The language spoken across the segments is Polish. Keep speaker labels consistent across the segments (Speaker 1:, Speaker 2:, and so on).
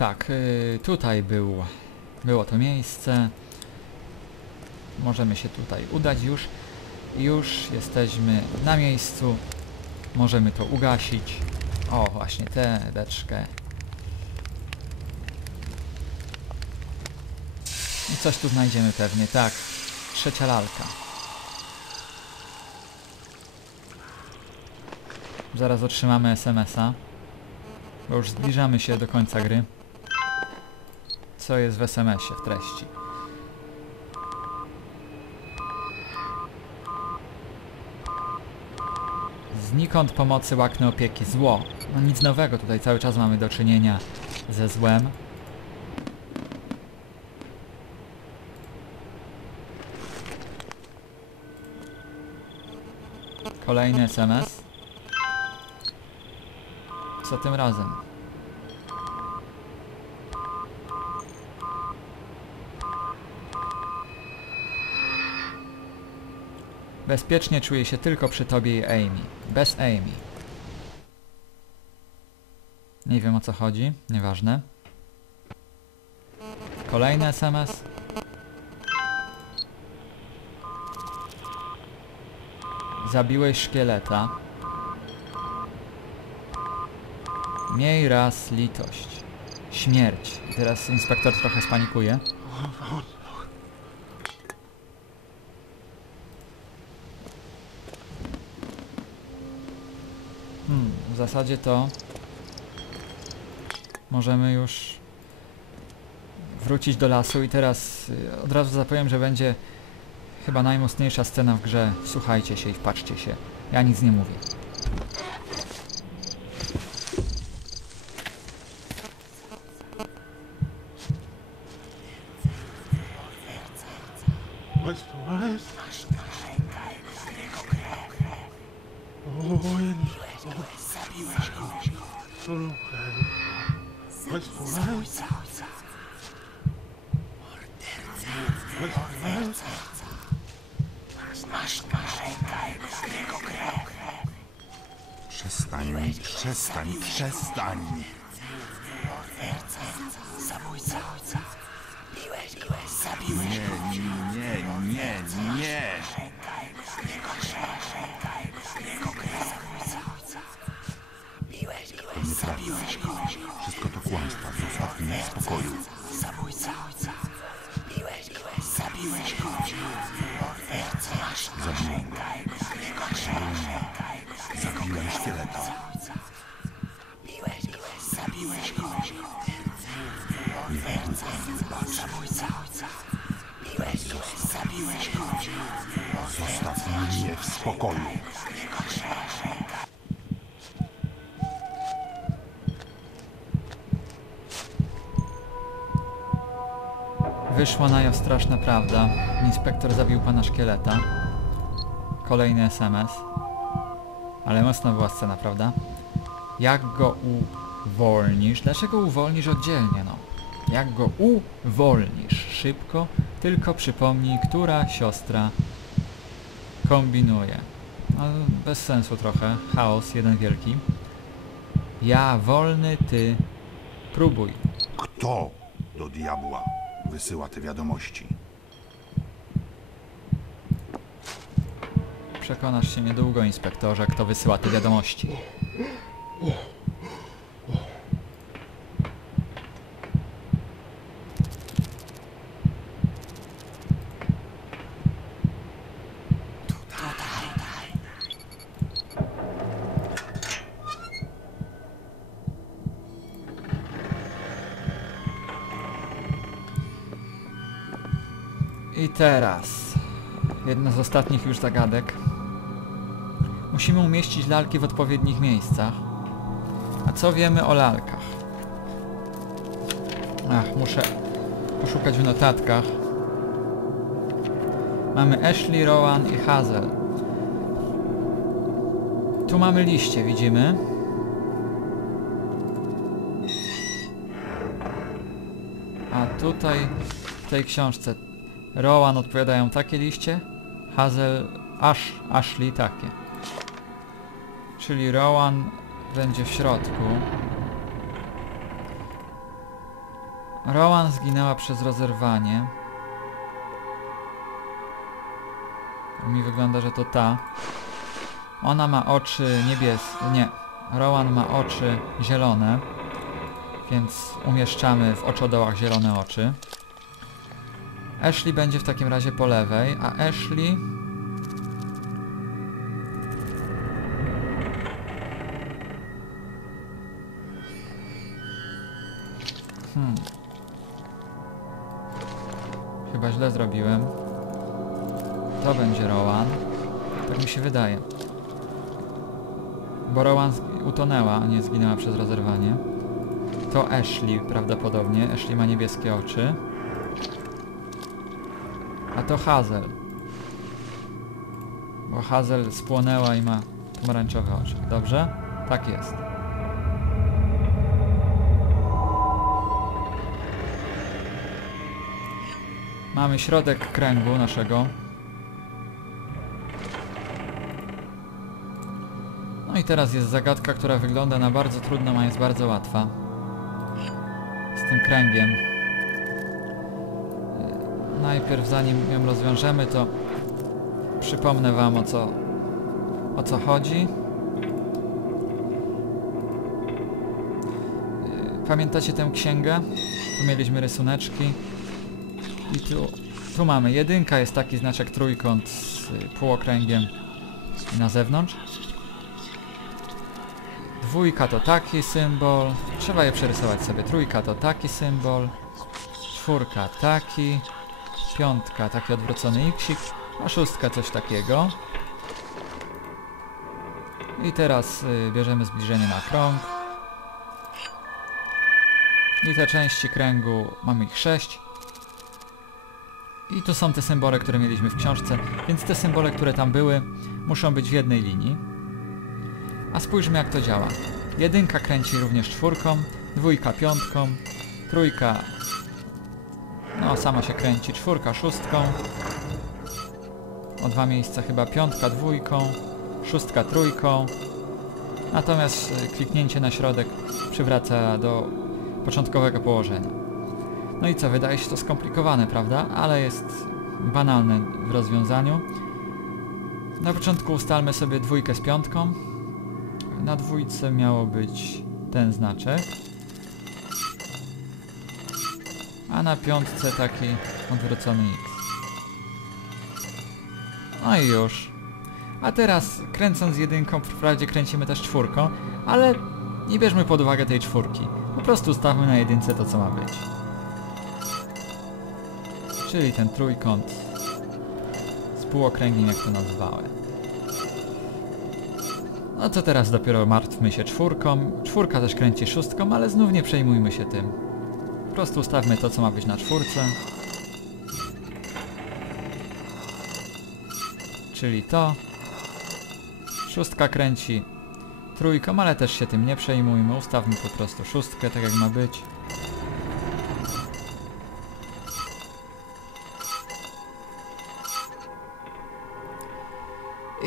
Speaker 1: Tak, y, tutaj był, było to miejsce. Możemy się tutaj udać już. Już jesteśmy na miejscu. Możemy to ugasić. O, właśnie tę deczkę. I coś tu znajdziemy pewnie, tak. Trzecia lalka. Zaraz otrzymamy SMS-a. Bo już zbliżamy się do końca gry. Co jest w SMS-ie, w treści? Znikąd pomocy łaknę opieki. Zło. No nic nowego, tutaj cały czas mamy do czynienia ze złem. Kolejny SMS. Co tym razem? Bezpiecznie czuję się tylko przy tobie i Amy. Bez Amy. Nie wiem o co chodzi, nieważne. Kolejny SMS. Zabiłeś szkieleta. Miej raz litość. Śmierć. I teraz inspektor trochę spanikuje. Hmm, w zasadzie to możemy już wrócić do lasu i teraz y, od razu zapowiem, że będzie chyba najmocniejsza scena w grze. Słuchajcie się i wpatrzcie się. Ja nic nie mówię.
Speaker 2: Przestań, przestań, przestań. Nie, nie, nie, nie. To nieprawda. Wszystko to kłamstwa. Zostaw mnie w spokoju. Zabiłem go. Zabiłem
Speaker 1: Wyszła na jaw straszna prawda. Inspektor zabił pana szkieleta. Kolejny SMS. Ale mocna była scena, prawda? Jak go uwolnisz? Dlaczego uwolnisz oddzielnie, no? Jak go uwolnisz? Szybko, tylko przypomnij, która siostra kombinuje. No, bez sensu trochę. Chaos, jeden wielki. Ja wolny, ty próbuj.
Speaker 2: Kto do diabła wysyła te wiadomości?
Speaker 1: Przekonasz się niedługo, inspektorze, kto wysyła te wiadomości. I teraz jedna z ostatnich już zagadek. Musimy umieścić lalki w odpowiednich miejscach. A co wiemy o lalkach? Ach, muszę poszukać w notatkach. Mamy Ashley, Rowan i Hazel. Tu mamy liście, widzimy. A tutaj w tej książce Rowan odpowiadają takie liście, Hazel, Ash, Ashley takie. Czyli Rowan będzie w środku. Rowan zginęła przez rozerwanie. Mi wygląda, że to ta. Ona ma oczy niebieskie. Nie. Rowan ma oczy zielone. Więc umieszczamy w oczodołach zielone oczy. Ashley będzie w takim razie po lewej, a Ashley... Hmm. Chyba źle zrobiłem. To będzie Rowan. Tak mi się wydaje. Bo Rowan utonęła, a nie zginęła przez rozerwanie. To Ashley prawdopodobnie. Ashley ma niebieskie oczy. A to Hazel. Bo Hazel spłonęła i ma pomarańczowe oczy. Dobrze? Tak jest. Mamy środek kręgu naszego. No i teraz jest zagadka, która wygląda na bardzo trudną, a jest bardzo łatwa. Z tym kręgiem. Najpierw zanim ją rozwiążemy, to przypomnę wam o co, o co chodzi. Yy, Pamiętacie tę księgę? Tu mieliśmy rysuneczki. I tu, tu mamy. Jedynka jest taki znaczek trójkąt z y, półokręgiem na zewnątrz. Dwójka to taki symbol. Trzeba je przerysować sobie. Trójka to taki symbol. Czwórka taki. Piątka taki odwrócony xik. A szóstka coś takiego. I teraz y, bierzemy zbliżenie na krąg. I te części kręgu mamy ich sześć. I tu są te symbole, które mieliśmy w książce, więc te symbole, które tam były, muszą być w jednej linii. A spójrzmy jak to działa. Jedynka kręci również czwórką, dwójka piątką, trójka no sama się kręci, czwórka szóstką, o dwa miejsca chyba piątka dwójką, szóstka trójką, natomiast y, kliknięcie na środek przywraca do początkowego położenia. No i co, wydaje się to skomplikowane, prawda? Ale jest banalne w rozwiązaniu. Na początku ustalmy sobie dwójkę z piątką. Na dwójce miało być ten znaczek. A na piątce taki odwrócony X. No i już. A teraz kręcąc jedynką, wprawdzie kręcimy też czwórką, ale nie bierzmy pod uwagę tej czwórki. Po prostu ustawmy na jedynce to co ma być. Czyli ten trójkąt z półokręgiem, jak to nazwałem. No to teraz dopiero martwmy się czwórką. Czwórka też kręci szóstką, ale znów nie przejmujmy się tym. Po prostu ustawmy to, co ma być na czwórce. Czyli to. Szóstka kręci trójką, ale też się tym nie przejmujmy. Ustawmy po prostu szóstkę, tak jak ma być.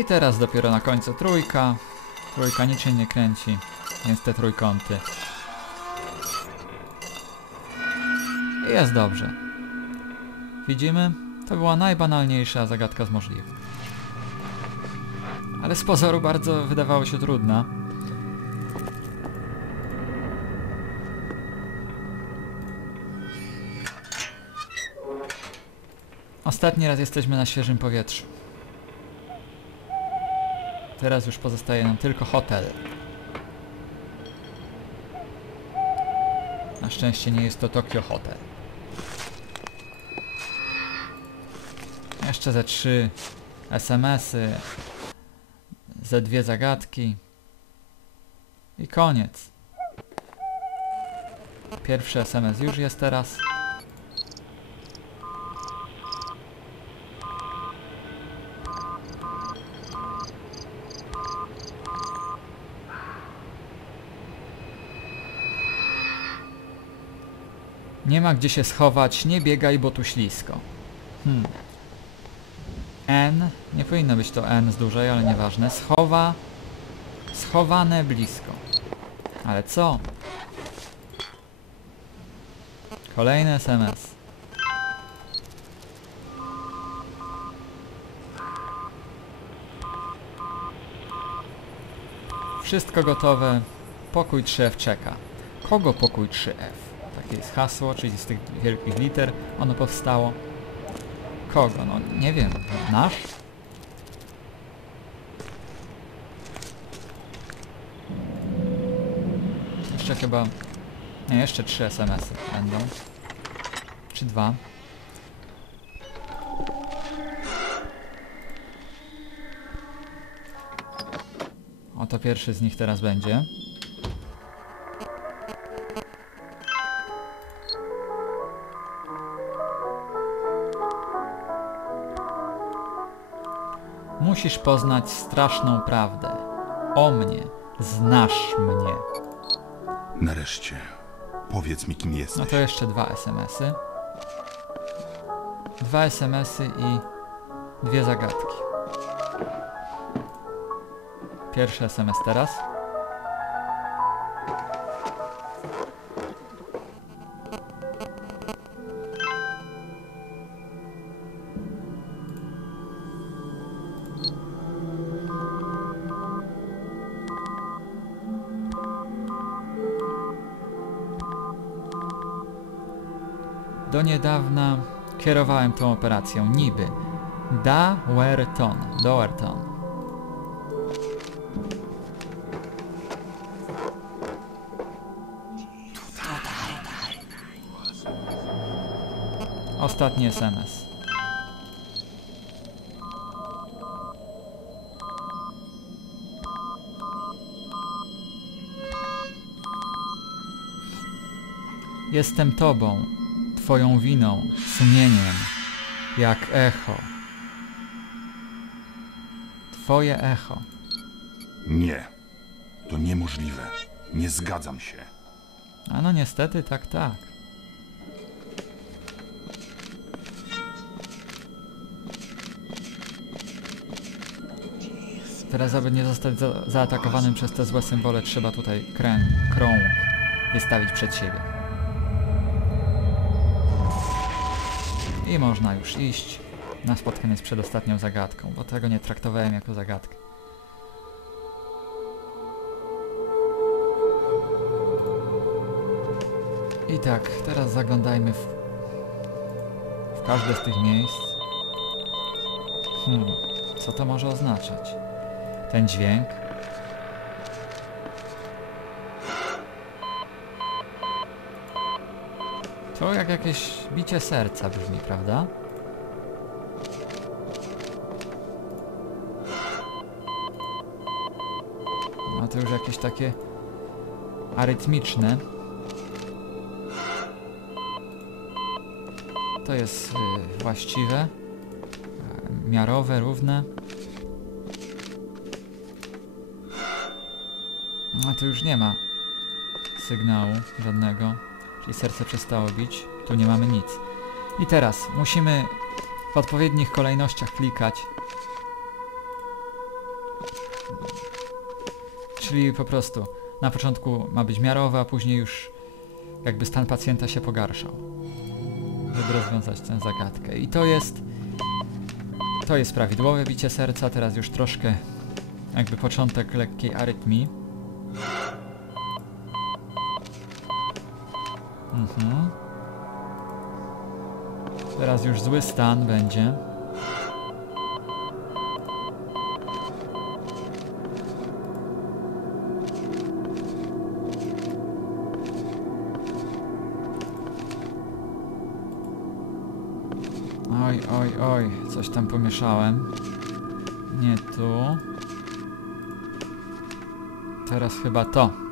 Speaker 1: I teraz dopiero na końcu trójka. Trójka niczym nie kręci, więc te trójkąty. Jest dobrze. Widzimy? To była najbanalniejsza zagadka z możliwych. Ale z pozoru bardzo wydawało się trudna. Ostatni raz jesteśmy na świeżym powietrzu. Teraz już pozostaje nam tylko hotel. Na szczęście nie jest to Tokyo Hotel. Jeszcze ze trzy SMS-y, ze dwie zagadki i koniec. Pierwszy SMS już jest teraz. Nie ma gdzie się schować, nie biegaj, bo tu ślisko. Hmm. N, nie powinno być to N z dużej, ale nieważne. Schowa, Schowane blisko. Ale co? Kolejny SMS. Wszystko gotowe. Pokój 3F czeka. Kogo pokój 3F? Takie jest hasło, czyli z tych wielkich liter ono powstało. Kogo? No nie wiem. Nasz? Jeszcze chyba... Nie, jeszcze trzy SMS-y będą. Czy dwa. Oto pierwszy z nich teraz będzie. Musisz poznać straszną prawdę. O mnie. Znasz mnie.
Speaker 2: Nareszcie. Powiedz mi, kim
Speaker 1: No
Speaker 2: jesteś.
Speaker 1: to jeszcze dwa SMS-y. Dwa SMS-y i dwie zagadki. Pierwszy SMS teraz. Do niedawna kierowałem tą operacją niby. Dawerton. Dowerton. Ostatni SMS. Jestem tobą, twoją winą, sumieniem, jak echo. Twoje echo.
Speaker 2: Nie. To niemożliwe. Nie zgadzam się.
Speaker 1: A no niestety, tak, tak. Teraz, aby nie zostać za zaatakowanym przez te złe symbole, trzeba tutaj krę krąg wystawić przed siebie. I można już iść na spotkanie z przedostatnią zagadką, bo tego nie traktowałem jako zagadkę. I tak, teraz zaglądajmy w, w każde z tych miejsc. Hmm, co to może oznaczać? Ten dźwięk? To jak jakieś bicie serca brzmi, prawda? No to już jakieś takie arytmiczne. To jest y, właściwe, y, miarowe, równe. No tu już nie ma sygnału żadnego, czyli serce przestało bić, tu nie mamy nic. I teraz musimy w odpowiednich kolejnościach klikać. Czyli po prostu na początku ma być miarowe, a później już jakby stan pacjenta się pogarszał żeby rozwiązać tę zagadkę. I to jest... To jest prawidłowe bicie serca, teraz już troszkę jakby początek lekkiej arytmii. Mhm. Teraz już zły stan będzie. Oj, oj, oj, coś tam pomieszałem. Nie tu. Teraz chyba to.